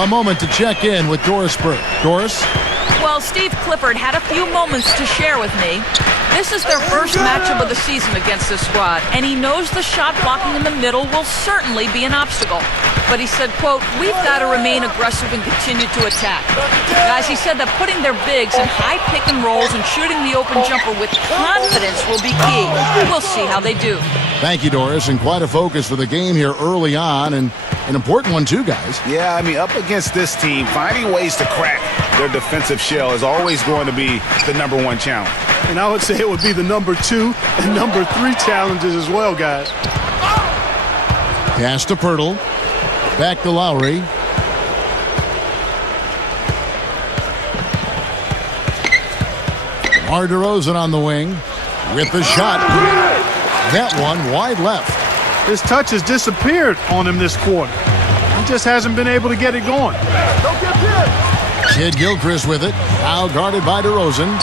A moment to check in with Doris Burke. Doris? Well, Steve Clifford had a few moments to share with me. This is their first matchup of the season against this squad, and he knows the shot blocking in the middle will certainly be an obstacle. But he said, quote, "We've got to remain aggressive and continue to attack." Guys, he said that putting their bigs in high pick and rolls and shooting the open jumper with confidence will be key. We'll see how they do. Thank you, Doris, and quite a focus for the game here early on, and an important one too, guys. Yeah, I mean, up against this team, finding ways to crack their defensive shell is always going to be the #1 challenge. And I would say it would be the #2 and #3 challenges as well, guys. Pass to Pirtle. Back to Lowry. DeMar DeRozan on the wing with the shot. That one wide left. His touch has disappeared on him this quarter. He just hasn't been able to get it going. Kid Gilchrist with it. Now guarded by DeRozan.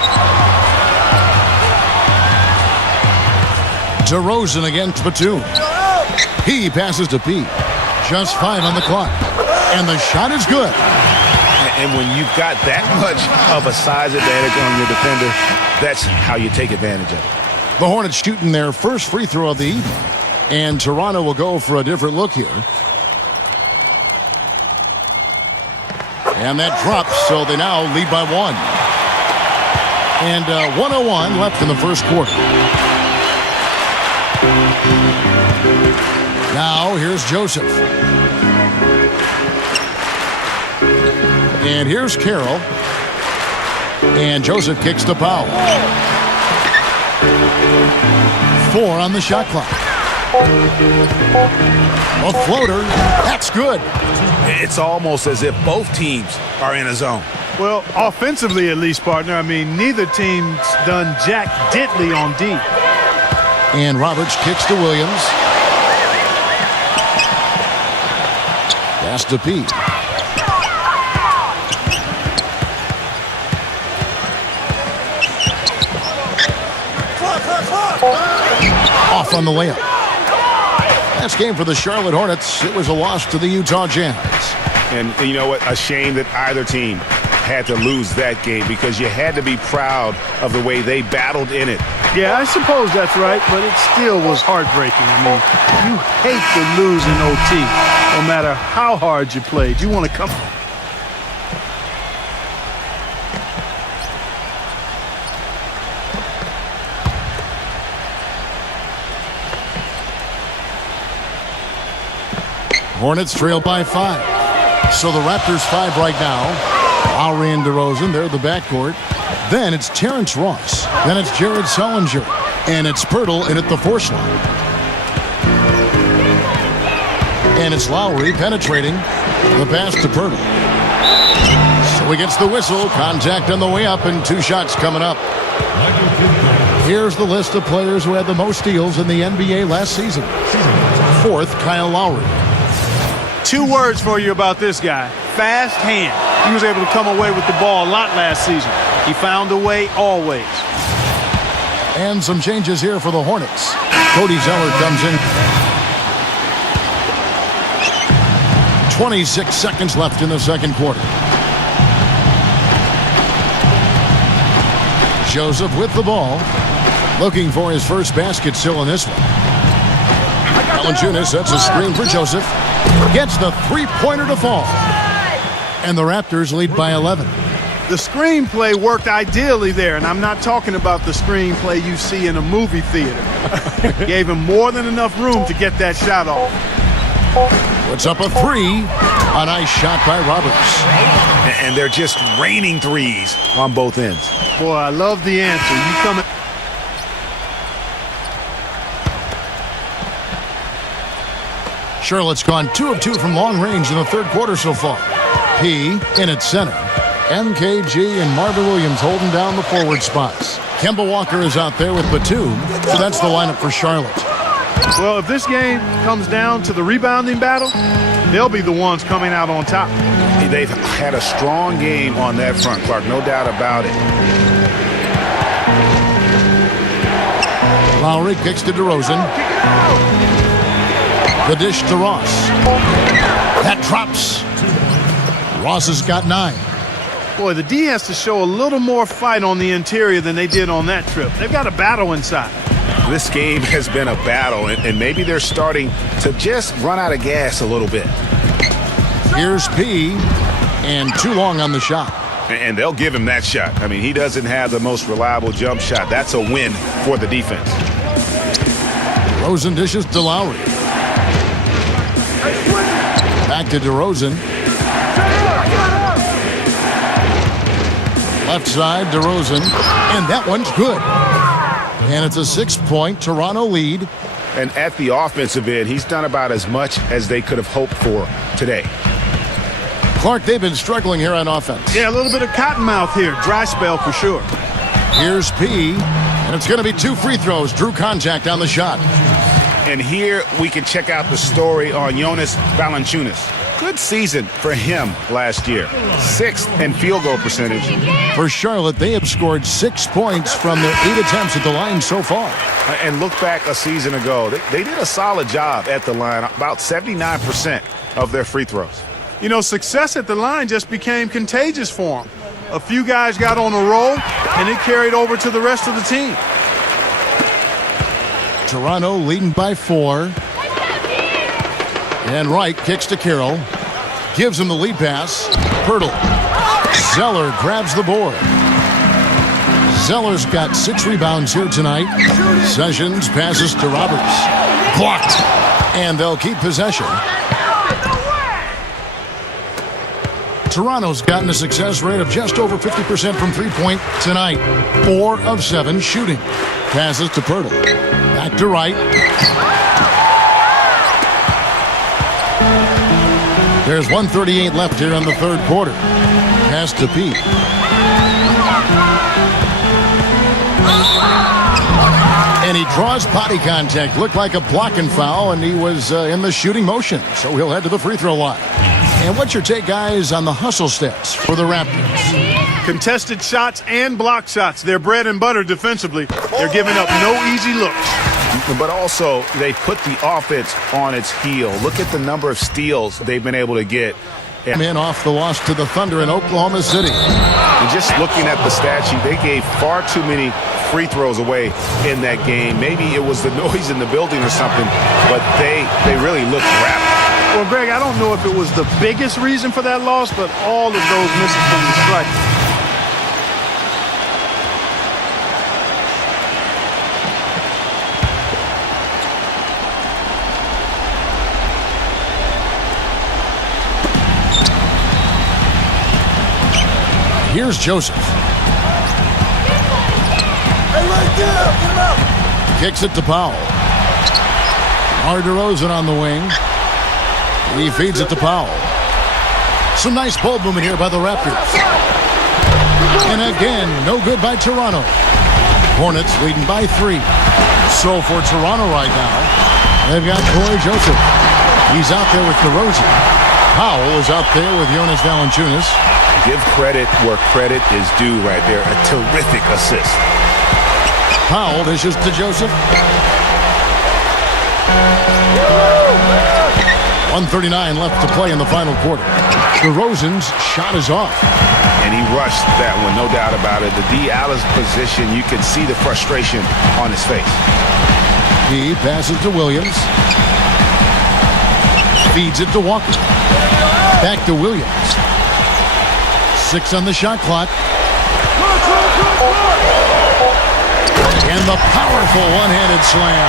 DeRozan against Batum. He passes to P. Just 5 on the clock. And the shot is good. And when you've got that much of a size advantage on your defender, that's how you take advantage of it. The Hornets shooting their first free throw of the evening. And Toronto will go for a different look here. And that drops, so they now lead by 1. And 1:01 left in the first quarter. Now here's Joseph. And here's Carroll. And Joseph kicks to Powell. 4 on the shot clock. A floater. That's good. It's almost as if both teams are in a zone. Well, offensively at least, partner. I mean, neither team's done jack diddly on D. And Roberts kicks to Williams. Pass to Pete. Off on the layup. That's game for the Charlotte Hornets. It was a loss to the Utah Jazz. And you know what? A shame that either team had to lose that game because you had to be proud of the way they battled in it. Yeah, I suppose that's right, but it still was heartbreaking. I mean, you hate to lose in OT, no matter how hard you played. You want to come... Hornets trail by 5. So the Raptors 5 right now. Lowry and DeRozan, they're the backcourt. Then it's Terrence Ross. Then it's Jared Sullinger. And it's Pirtle in at the 4 slot. And it's Lowry penetrating. The pass to Pirtle. So he gets the whistle. Contact on the way up and 2 shots coming up. Here's the list of players who had the most steals in the NBA last season. 4th, Kyle Lowry. 2 words for you about this guy. Fast hand. He was able to come away with the ball a lot last season. He found a way always. And some changes here for the Hornets. Cody Zeller comes in. 26 seconds left in the second quarter. Joseph with the ball. Looking for his first basket still in this one. Valanciunas sets a screen for Joseph. Gets the 3-pointer to fall. And the Raptors lead by 11. The screenplay worked ideally there, and I'm not talking about the screenplay you see in a movie theater. Gave him more than enough room to get that shot off. Puts up a 3. A nice shot by Roberts. And they're just raining threes on both ends. Boy, I love the answer. You come. Charlotte's gone 2 of 2 from long range in the third quarter so far. P in at center. MKG and Marvin Williams holding down the forward spots. Kemba Walker is out there with Batum, so that's the lineup for Charlotte. Well, if this game comes down to the rebounding battle, they'll be the ones coming out on top. They've had a strong game on that front, Clark, no doubt about it. Lowry kicks to DeRozan. The dish to Ross. That drops. Ross has got 9. Boy, the D has to show a little more fight on the interior than they did on that trip. They've got a battle inside. This game has been a battle, and maybe they're starting to just run out of gas a little bit. Here's P, and too long on the shot. And they'll give him that shot. I mean, he doesn't have the most reliable jump shot. That's a win for the defense. DeRozan dishes to Lowry. Back to DeRozan. Left side, DeRozan. And that one's good. And it's a 6-point Toronto lead. And at the offensive end, he's done about as much as they could have hoped for today. Clark, they've been struggling here on offense. Yeah, a little bit of cottonmouth here. Dry spell for sure. Here's P. And it's going to be 2 free throws. Drew contact on the shot. And here we can check out the story on Jonas Valanciunas. Good season for him last year. 6th in field goal percentage. For Charlotte, they have scored 6 points from their 8 attempts at the line so far. And look back a season ago. They did a solid job at the line. About 79% of their free throws. You know, success at the line just became contagious for them. A few guys got on a roll, and it carried over to the rest of the team. Toronto leading by 4. And Wright kicks to Carroll. Gives him the lead pass. Pirtle. Zeller grabs the board. Zeller's got 6 rebounds here tonight. Sessions passes to Roberts. Blocked. And they'll keep possession. Toronto's gotten a success rate of just over 50% from three-point tonight. 4 of 7 shooting. Passes to Pirtle. Back to Wright. There's 1:38 left here in the third quarter. Pass to P. And he draws body contact. Looked like a blocking foul, and he was in the shooting motion. So he'll head to the free throw line. And what's your take, guys, on the hustle stats for the Raptors? Contested shots and block shots. They're bread and butter defensively. They're giving up no easy looks. But also, they put the offense on its heel. Look at the number of steals they've been able to get. In off the loss to the Thunder in Oklahoma City. And just looking at the stat sheet, they gave far too many free throws away in that game. Maybe it was the noise in the building or something, but they really looked rapid. Well, Greg, I don't know if it was the biggest reason for that loss, but all of those misses from the strike. Here's Joseph. Kicks it to Powell. DeRozan on the wing. He feeds it to Powell. Some nice ball movement here by the Raptors. And again, no good by Toronto. Hornets leading by 3. So for Toronto right now, they've got Corey Joseph. He's out there with DeRozan. Powell is out there with Jonas Valanciunas. Give credit where credit is due right there. A terrific assist. Powell dishes to Joseph. 1:39 left to play in the final quarter. DeRozan's shot is off. And he rushed that one, no doubt about it. The D out of position, you can see the frustration on his face. He passes to Williams. Feeds it to Walker. Back to Williams. 6 on the shot clock. And the powerful one-handed slam.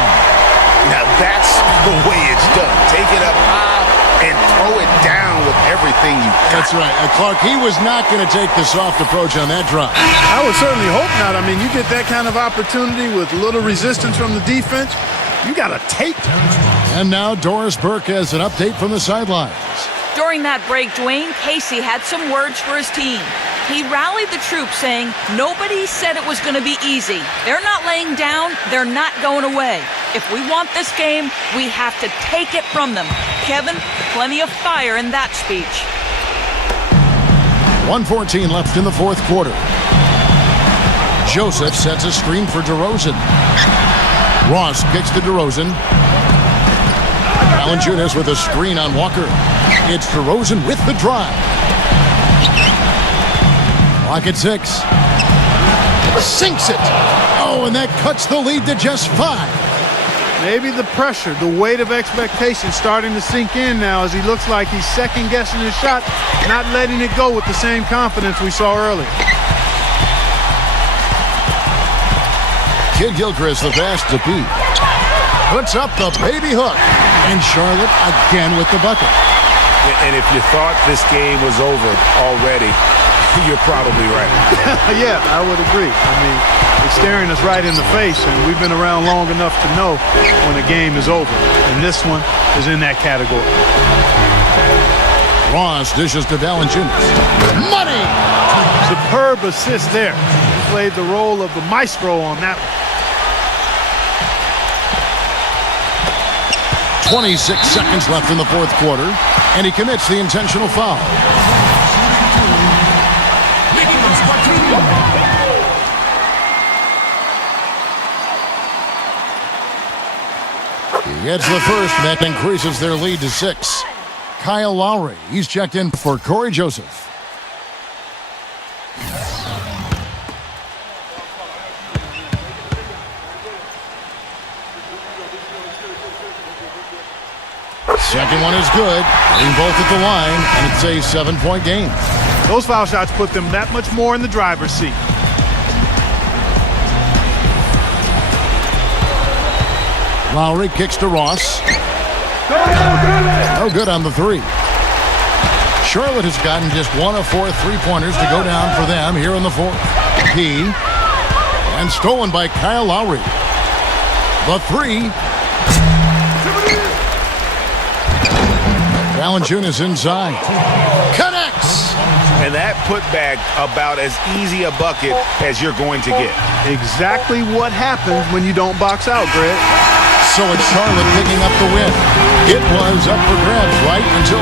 Now that's the way it's done. Take it up high and throw it down with everything you got. That's right. Clark, he was not going to take the soft approach on that drop. I would certainly hope not. I mean, you get that kind of opportunity with little resistance from the defense, you got to take it. And now Doris Burke has an update from the sidelines. During that break, Dwayne Casey had some words for his team. He rallied the troops saying, nobody said it was going to be easy. They're not laying down. They're not going away. If we want this game, we have to take it from them. Kevin, plenty of fire in that speech. 1:14 left in the fourth quarter. Joseph sets a screen for DeRozan. Ross kicks to DeRozan. Valanciunas with a screen on Walker. It's DeRozan with the drive. Clock at 6. Sinks it. Oh, and that cuts the lead to just 5. Maybe the pressure, the weight of expectation starting to sink in now as he looks like he's second-guessing his shot, not letting it go with the same confidence we saw earlier. Kid Gilchrist, the pass to Pete. Puts up the baby hook. And Charlotte again with the bucket. And if you thought this game was over already, you're probably right. Yeah, I would agree. I mean, it's staring us right in the face, and we've been around long enough to know when a game is over. And this one is in that category. Ross dishes to Valanciunas. Money! Superb assist there. He played the role of the maestro on that one. 26 seconds left in the fourth quarter, and he commits the intentional foul. He gets the first, that increases their lead to 6. Kyle Lowry, he's checked in for Corey Joseph. Second one is good. Hitting both at the line, and it's a 7-point game. Those foul shots put them that much more in the driver's seat. Lowry kicks to Ross. No good on the 3. Charlotte has gotten just 1 of 4 3-pointers to go down for them here in the fourth. P. And stolen by Kyle Lowry. The 3. Valanciunas inside. Connects! And that putback about as easy a bucket as you're going to get. Exactly what happens when you don't box out, Greg. So it's Charlotte picking up the win. It was up for grabs right until